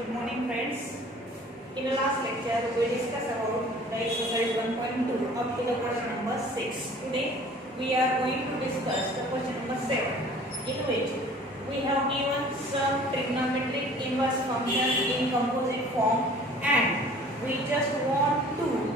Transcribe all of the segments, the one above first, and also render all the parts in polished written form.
Good morning, friends. In the last lecture, we discussed about the exercise 1.2 up to the question number 6. Today, we are going to discuss the question number 7, in which we have given some trigonometric inverse functions in composite form, and we just want to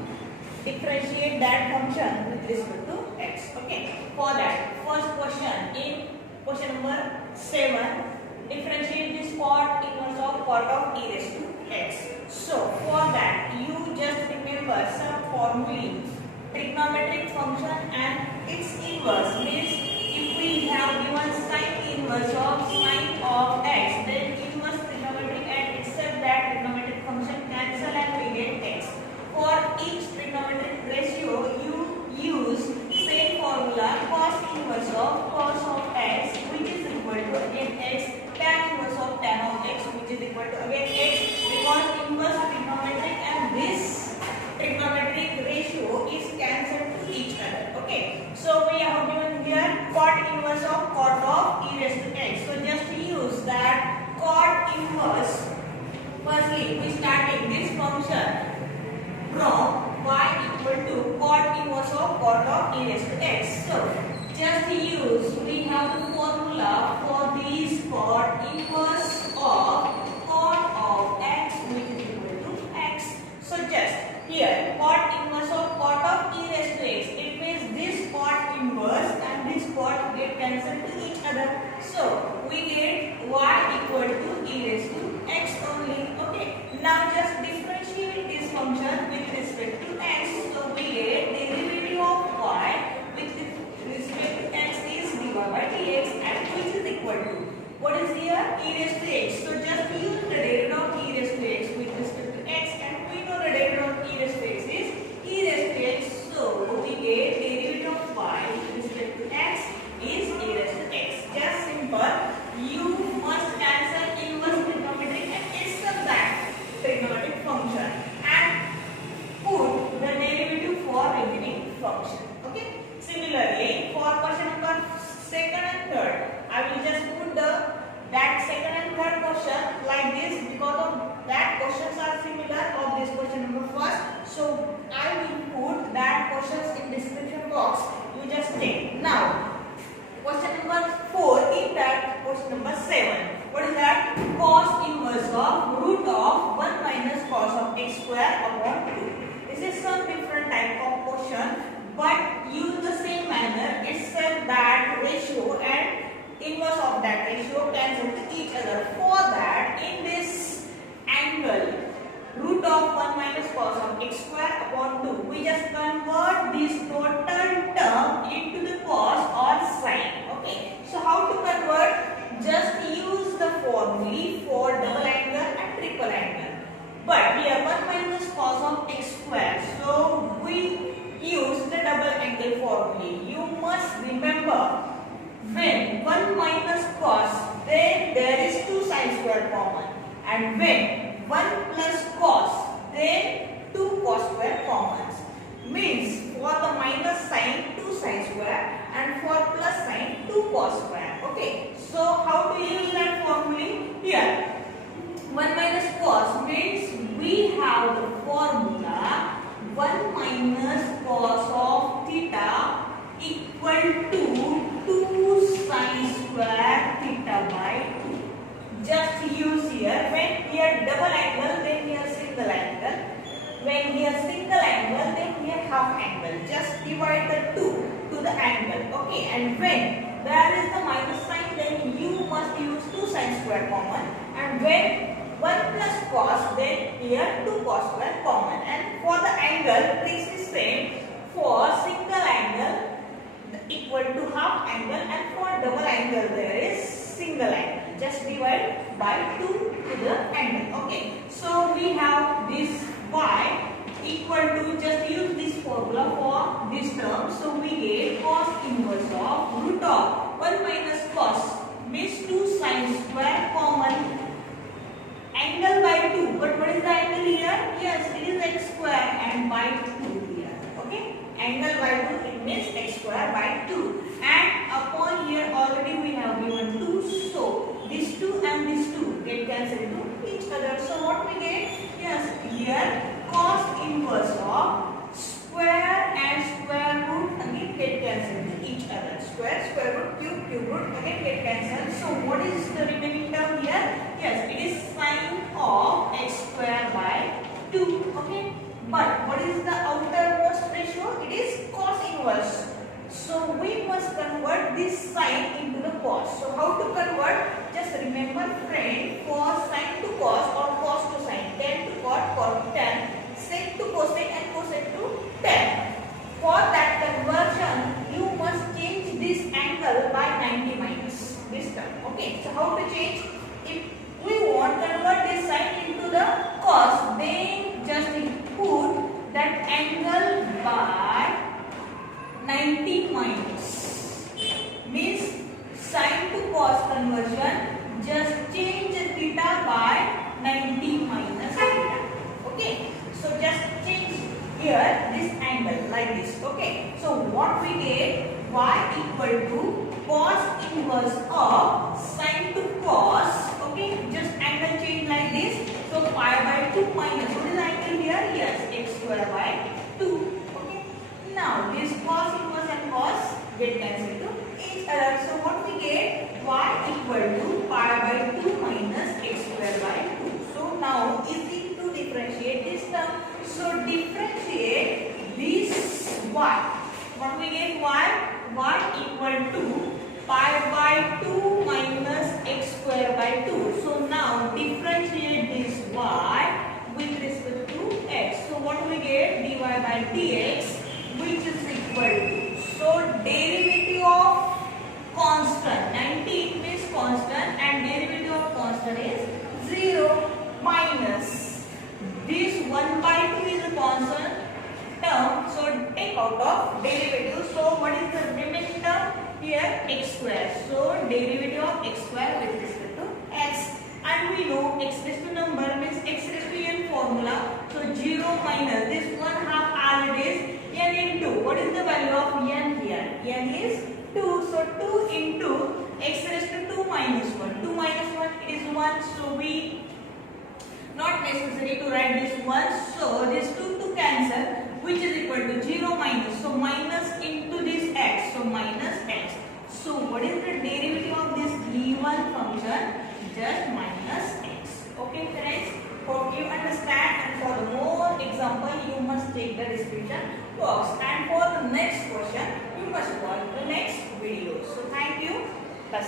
differentiate that function with respect to x. Okay. For that, first question in question number 7. Differentiate this part inverse of part of e raised to x. So for that, you just remember some formulae. Trigonometric function and its inverse means if we have given sine inverse of x, then inverse trigonometric and except that trigonometric function cancel and we get x. For each trigonometric ratio, you use same formula cos inverse of cos of x, which is equal to again x, tan inverse of tan of x, which is equal to again x, because inverse trigonometric and this trigonometric ratio is cancelled to each other. Okay, so we have given here cot inverse of cot of e raised to x. So just use that cot inverse. Firstly, we starting this function from y equal to cot inverse of cot of e raised to x. So just use, we have the formula for this cot inverse of cot of x, which is equal to x. So just here cot inverse of cot of e raised to x, it means this cot inverse and this cot get cancelled to each other. So we get y equal to e raised to x only. Okay. Now just differentiate this function with respect to x. So we get derivative of y with respect to x is dy by dx, and which is equal to what is here? E raised to x. So just use the derivative of e raised to x with respect to x, and we know the derivative of e raised to x is e raised to x. So we get derivative of y with respect to x is e raised to x. Just simple. You must cancel inverse trigonometric and except that trigonometric function and put the derivative for remaining function. Okay. Similarly, for question number 2nd and 3rd, I will just put that 2nd and 3rd question like this because of that questions are similar of this question number 1st. So I will put that questions in description box. You just take. Now, question number 4 in that question number 7. What is that? Cos inverse of root of 1 minus cos of x square upon 2. This is some different type of question, but use the same manner except that ratio and inverse of that ratio cancel to each other. For that, in this angle root of 1 minus cos of x square upon 2, we just convert this total term into the cos or sine. Okay, so how to convert? Just use the formula for double angle and triple angle. But here 1 minus cos of x square, so we use the double angle formula. You must remember, when 1 minus cos, then there is 2 sine square common, and when 1 plus cos, then 2 cos square common. Means for the minus sine 2 sine square and for plus sine 2 cos square. Okay, so how to use that formula? Here 1 minus cos means we have the formula 1 minus cos of theta equal to 2 sine square theta by 2. Just use here, when here double angle, then here single angle. When here single angle, then here half angle. Just divide the 2 to the angle. Okay, and when there is the minus sign, then you must use 2 sine square common. And when 1 plus cos, then here 2 cos square common. And for the angle, tricks is same. For single angle equal to half angle, and for double angle there is single angle. Just divide by 2 to the angle. Okay, so we have this y equal to, just use this formula for this term. So we get cos inverse of root of 1 minus cos means 2 sine square common, angle by 2. But what is the angle here? Yes, it is x square and by 2 here. Okay, angle by 2, it means x square by 2. And upon here already we have given 2. So this 2 and this 2 get cancelled to each other. So what we get? Yes, here cos inverse of square and square root again get cancelled with each other. Square, square root, cube root again get cancelled. So what is the remaining term here? Yes, it is sine of x square by 2. Okay. But what is the outermost ratio? It is cos inverse. So we must convert this sine into the cos. So how to convert? Just remember friend, cos sine to cos or cos to sine, tan to cot, cot to tan, sec to cosec and cosec to tan. For that conversion, you must change this angle by 90 minus this term. Okay. So how to change? If we want to convert this sine into the cos, then just put that angle by 90 minus. Means sine to cos conversion, just change theta by 90 minus theta. Okay. So just change here this angle like this. Okay. So what we get? Y equal to cos inverse of sine to cos. Okay. Just angle change like this. So pi by 2 minus. What is the angle here? Yes, x square by 2. Okay. Now this cos inverse and cos get cancelled to each other. So what we get? Y equal to pi by 2 minus x square by 2. So now easy to differentiate this term. So differentiate this y. What we get? Y equal to pi by 2 minus x square by 2. So now differentiate this y with respect to x. So what we get? Dy by dx, which is equal to, so derivative of constant, 90 means constant and derivative of constant is 0 minus this 1 by 2 is a constant term, so take out of derivative. So what is the remaining term? Here x square. So derivative of x square with respect to x, and we know x raised to number means x raised to n formula. So 0 minus this 1 half as it is n into, what is the value of n here? N is 2. So 2 into x raised to 2 minus 1. 2 minus 1 it is 1. So we not necessary to write this 1. So this 2 to cancel, which is equal to 0 minus. So minus into this x. So minus x. So what is the derivative of this given function? Just minus x. Okay friends, hope you understand, and for more example you must take the description box, and for the next question you must watch the next video. So thank you. Bye.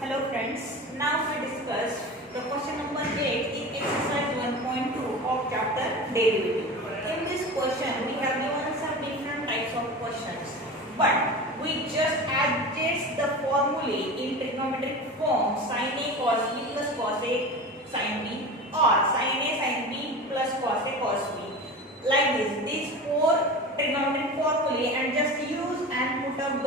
Hello friends, now we discuss the question number 8 in exercise 1.2 of chapter derivative. In this question we have given some different types of questions, but we just adjust the formulae in trigonometric form: sin a cos b plus cos a sin b, or sin a sin b plus cos a cos b. Like this, these 4 trigonometric formulae, and just use and put up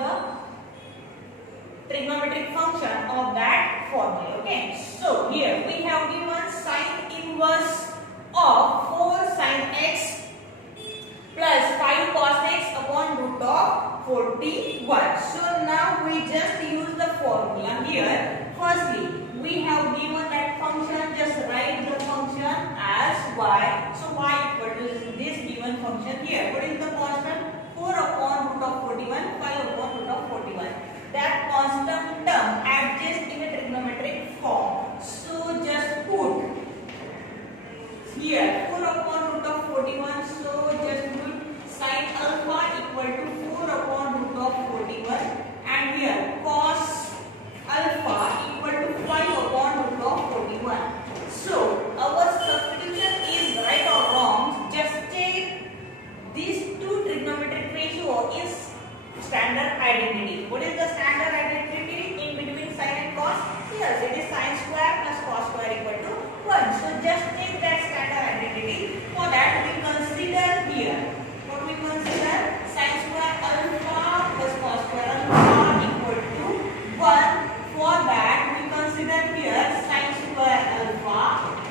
the trigonometric function of that formula. Okay. So here we have given sine inverse of 4 sin x plus 5 cos x upon root of 41. So now we just use the formula here. Firstly, we have given that function, just write the function as y. So y equal to this given function here. What is the constant? 4 upon root of 41, 5 upon root of 41. That constant term adjust in a trigonometric form. So just put here 4 upon root of 41. So just put sin alpha equal to 4 upon root of 41, and here cos alpha equal to 5 upon root of 41. So our substitution is right or wrong? Just take these two trigonometric ratio is standard identity. What is the standard identity in between sin and cos? Yes, it is sin square plus cos square equal to 1. So just take that standard identity. For that we consider here, what we consider, sin square alpha plus cos square alpha equal to 1. For that we consider here sin square alpha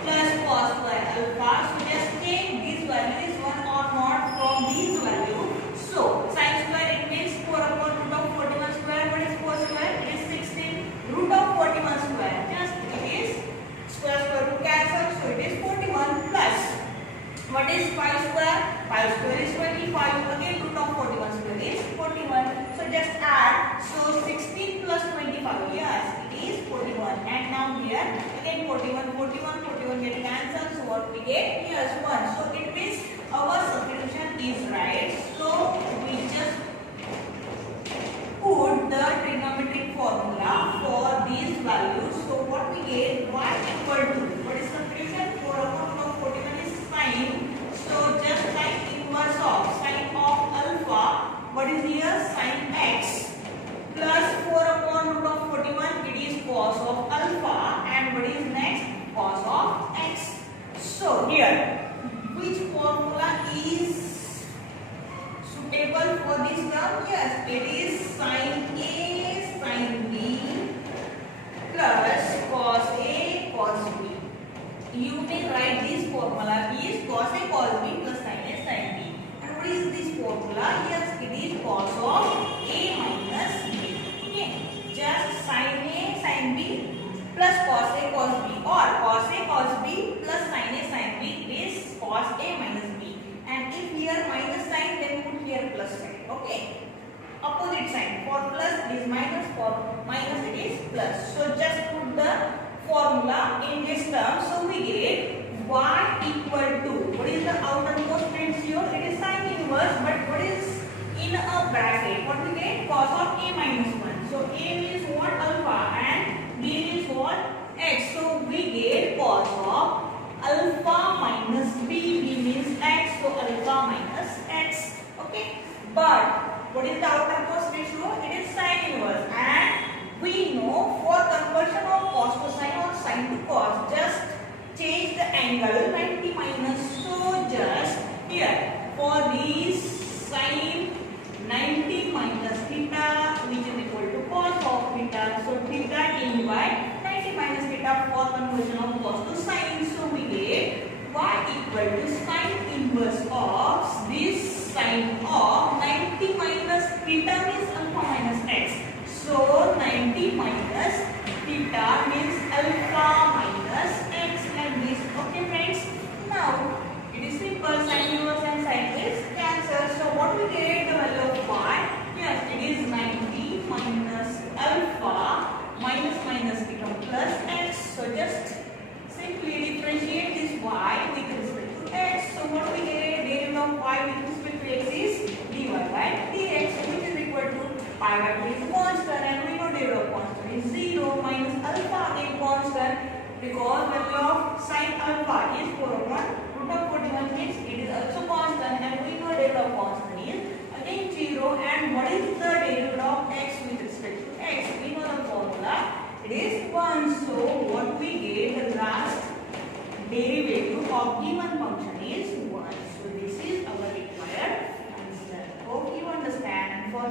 plus cos square alpha. So just take this value is 1 or not from these value. So sin square it means 4 upon root of 41 square. What 41, 41, 41 get cancelled. So what we get? Yes, 1. So it means our substitution is right. So we just put the trigonometric formula for these values. So what we get? Y equal to, what is substitution? 4 upon 41 is sine. So just like inverse of sine of alpha. What is here? Sine x. Plus 4 upon root of 41, it is cos of alpha, and what is next? Cos of x. So here, which formula is suitable for this term? Yes, it is sin A sin B plus cos A cos B. You may write this formula is cos A cos B plus sin A sin B. And what is this formula? Yes, it is cos of A minus B. Just sin A sin B plus cos A cos B, or cos A cos B plus sin A sin B is cos A minus B. And if here minus sign, then put here plus sign. Okay, opposite sign. For plus it is minus, for minus it is plus. So just put the formula in this term. So we get y equal to, what is the outermost ratio? It is sin inverse, but what is in a bracket? What we get? Cos of A minus 1. So A is what? Alpha, and B is what? X. So we get cos of alpha minus B. B means X. So alpha minus X. Okay. But what is the outermost ratio? It is sin inverse, and we know for conversion of cos to sin or sin to cos, just change the angle 90 minus. So just here for this sin 90 minus theta, which is equal to cos of theta. So theta changed by 90 minus theta for conversion of cos to sin. So we get y equal to sin inverse of this sin of 90 minus theta means alpha minus x. So 90 minus theta means alpha minus x, like this. Okay friends. Now it is simple. Sin inverse and sin is cancelled. So what we get? The value of y. Yes, it is 90 minus alpha minus minus become plus x. So just simply differentiate this y with respect to x. So what we get? Derivative of y with respect to x is dy by dx, which is equal to pi by 2 is constant, and we know derivative of constant is 0 minus alpha again constant, because value of sin alpha is 4 upon root of 41 means it is also constant, and we know derivative of constant is again 0. And what is the derivative of x with respect to x? We know the formula, it is 1. So what we get, the last derivative of given function is 1. So this is our required answer. Hope you understand. And for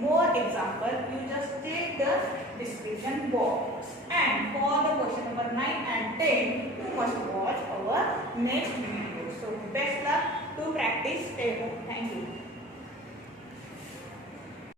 more example, you just take the description box. And for the question number 9 and 10, you must watch our next video. So best luck to practice. Stay home. Thank you.